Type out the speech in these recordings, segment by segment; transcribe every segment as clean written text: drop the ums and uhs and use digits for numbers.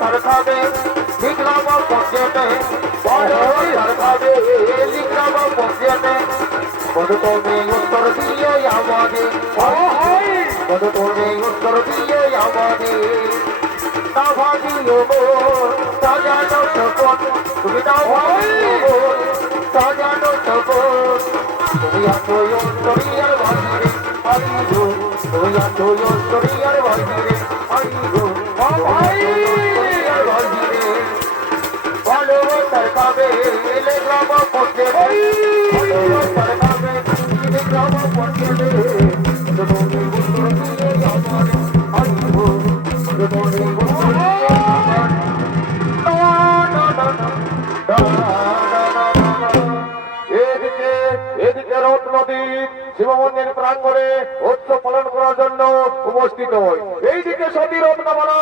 सरखावे लिखलावा पक्षेते बड़ो सरखावे लिखलावा पक्षेते बड़ो में उत्तर दिए यावादे बड़ो में उत्तर दिए यावादे तावादियो मो साजानो सपोर्ट तुम्हें तावादियो मो साजानो सपोर्ट तुम्हें आतो योस्तरियर भाईरे आईयो तुम्हें आतो योस्तरियर भाईरे आईयो भाई सरकावे लेग्राम पहुंचे सरकावे लेग्राम पहुंचे दोनों गुस्सा दिए यामारे आईहो दोनों गुस्सा এদিকে রথ নদী শিব মন্দির প্রাঙ্গণে উৎসব পালন করার জন্য উপস্থিত হয়। এইদিকে সতী রত্নমালা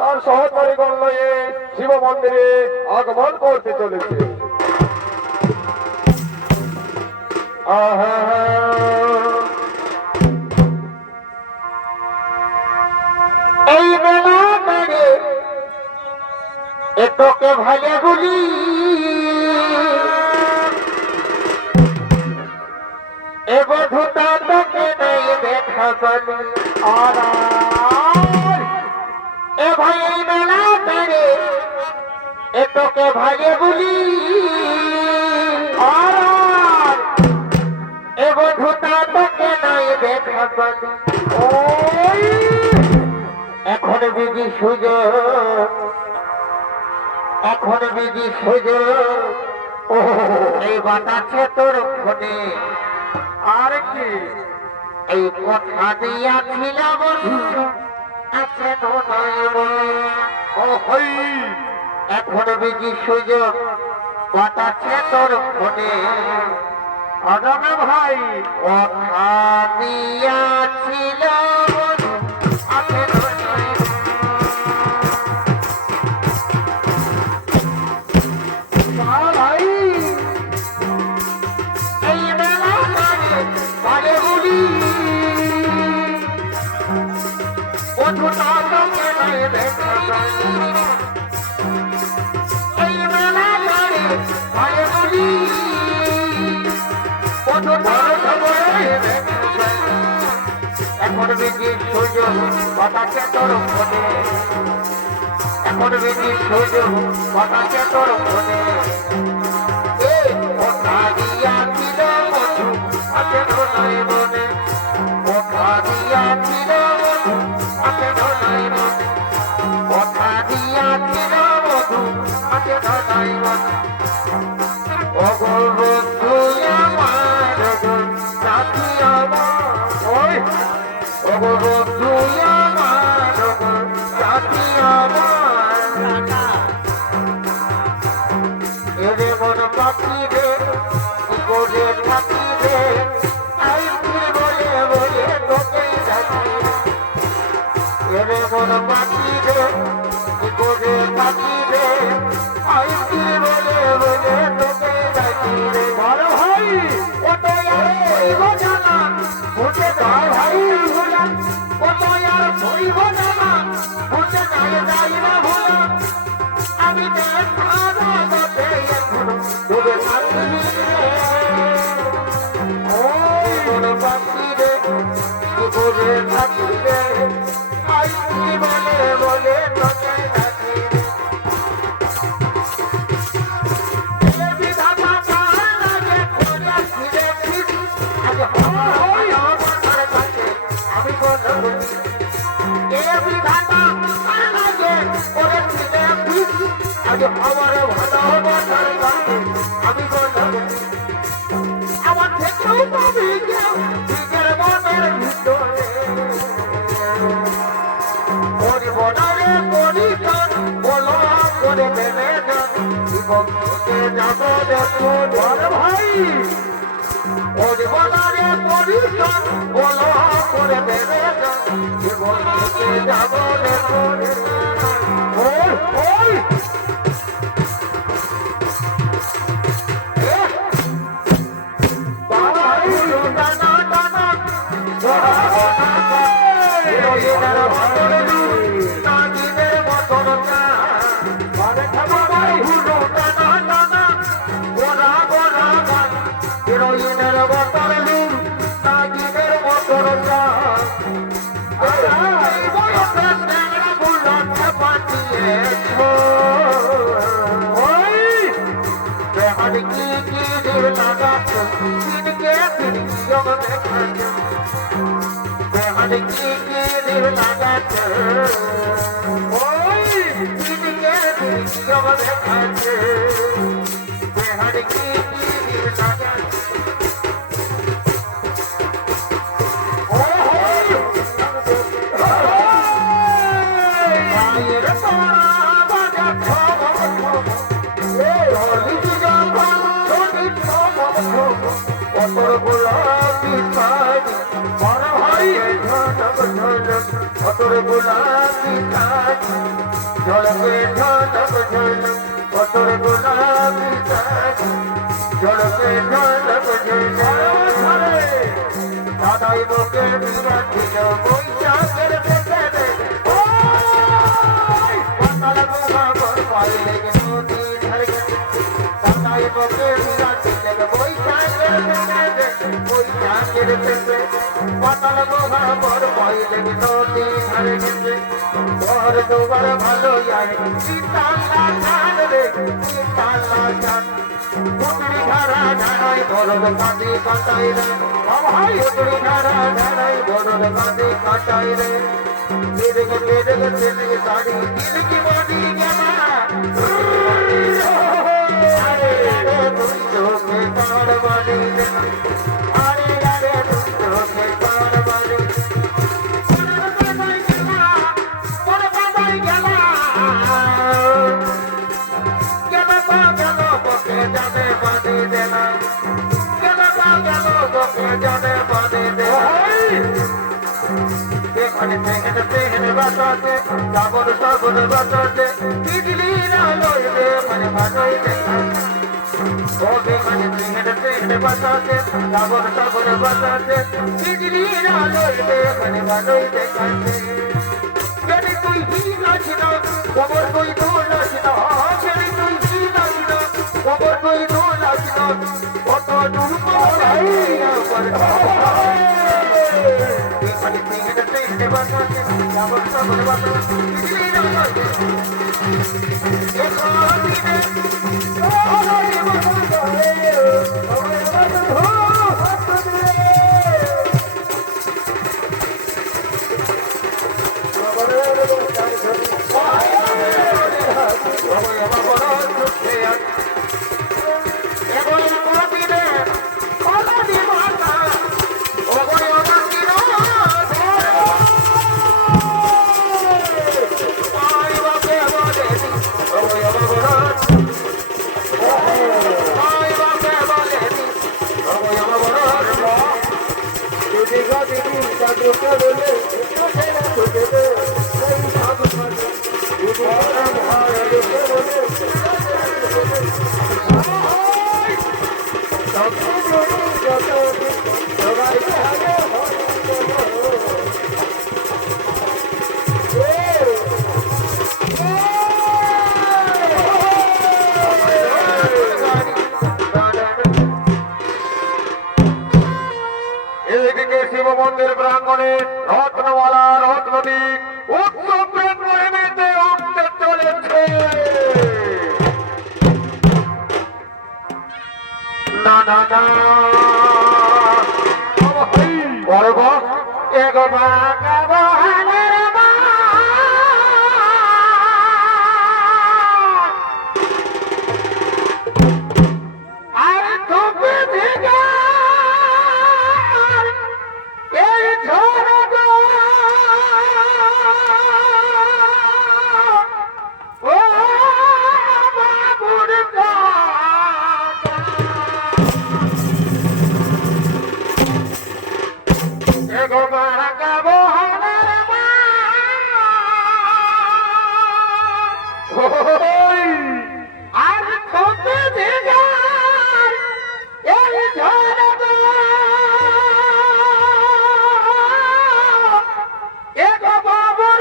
তার সহকারীগণ নিয়ে শিব মন্দিরে আগমন করতে চলেছে। এই মেলা করে এতকে ভালে গুলি বধুতা তোকে নেই দেখা বলি এ ভাই এই মেলা করে এ তোকে ভাগে বলি এ বধুতা তোকে নেই দেখা বলি এখন বিধি সুযোগ এখন বিধি সুযোগ এই বাতাসে তোর ফোনে আর কি এই কথা দিয়াছিলাম এখন বিধি সুযোগ বাতাসে তোর ফোনে আগামে ভাই কথা দিয়াছিলাম এখন বিধি সুযোগ বাতাসে তোর ফোনে এখন বিধি সুযোগ বাতাসে তোর ফোনে কথা দিয়াছিল মধু আছে নয় মনে কথা দিয়াছিল মধু আছে নয় মনে কথা দিয়াছিল মধু আছে নয় মনে অগবন্ধু আমার সাথী আমার অগবন্ধু আমার সাথী আমার এরে মন পাখি রে কি করে থাকি রে আই বলে বলে তোকে ডাকি এরে মন পাখি রে কি করে থাকি রে আই বলে বলে তোকে ডাকি রে বড় ভাই কত আর জানা বুঝে ভাই ভাই ভুলা কত আর ভইব জানা বুঝে যাই না ভুলা আমি দেখা দাতে এখন তোকে থাকি ওই মন পাখি রে কি করে থাকি রে আই বলে বলে তোকে ডাকি আমার ভালো আমি আমার থেকেও পাবি নিজের মনের ভিতরে পরিবর্তনে পরিচয় বলো করে দেবে জীবন থেকে যাবো দেখো ভাই পরিবর্তনে ভীষণ বলো করে দেবে জীবনকে যাব गुलाबी झलके झलक झल पतर गुलाबी झलके झलक झल दादाई लोके बिराठी बैशाखेर पेटे पाताल गुहा पर पाइले नदी धरके दादाई लोके बिराठी बैशाखेर पेटे पाताल गुहा पर पाइले नदी धरके और दोबार ভালো যায় চিতালা জান রে চিতালা জান পুতুরি ধারা ধারাই বলদ কাঁদে কাটাই রে ভাই পুতুরি ধারা ধারাই বলদ কাঁদে কাটাই রে তেরে তেরে সাড়ি দিল কি বাদি গেলা আরে রে তুই তো কে পার বাদি আরে আরে তুই তো কে পার বাদি সাগর সাগর বাতাসে বিজলি না লইবে মানে ভালোই দেখায় ওকে মানে ট্রেনে বাতাসে সাগর সাগর বাতাসে বিজলি না লইবে মানে ভালোই দেখায় যদি তুই হিল আছিস খবর তুই দূর আছিস যদি তুই হিল আছিস খবর তুই দূর আছিস কত দূর ট্রেনে বাতাসে সাগর সাগর বাতাসে বিজলি না লইবে শিব মন্দির প্রাঙ্গণে রত্নমালা রত্নদীপ উৎসবের মহিমেতে উঠতে চলেছে না না না বলব এক এগো বাঁকাবো হানার মা আর তোকে দিগার এই ঝড় এগো বাবুর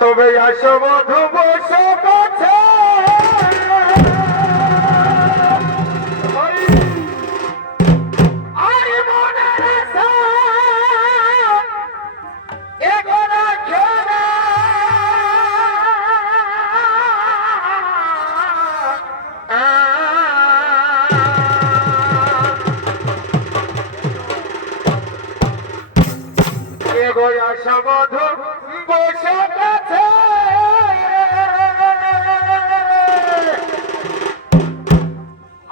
তবে আসো বধু বসে কাছে বধু বসে কাছে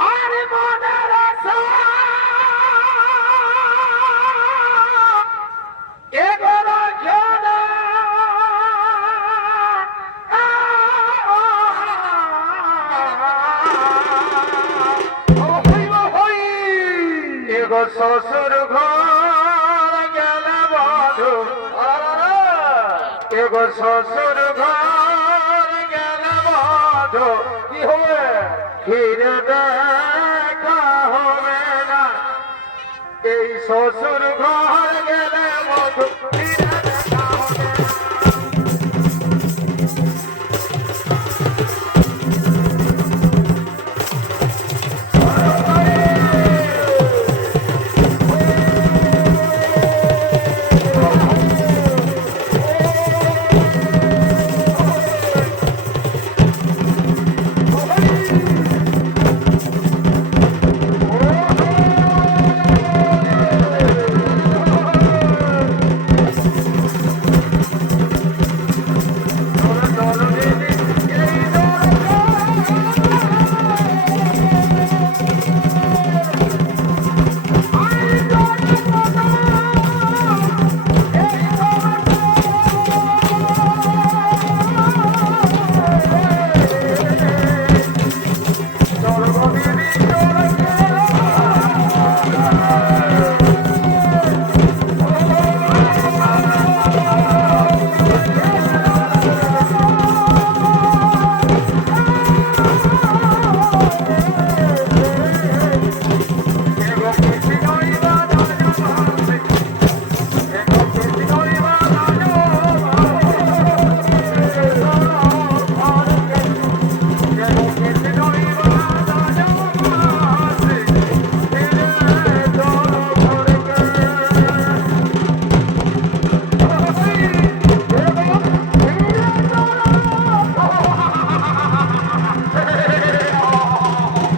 আর মনের আশা এগোর খেলা এগো শ্বশুর ঘর গেল বধু এগো শ্বশুর ঘর গেল বধু কি হবে ফিরে দেখা হবে না এই শ্বশুর ঘর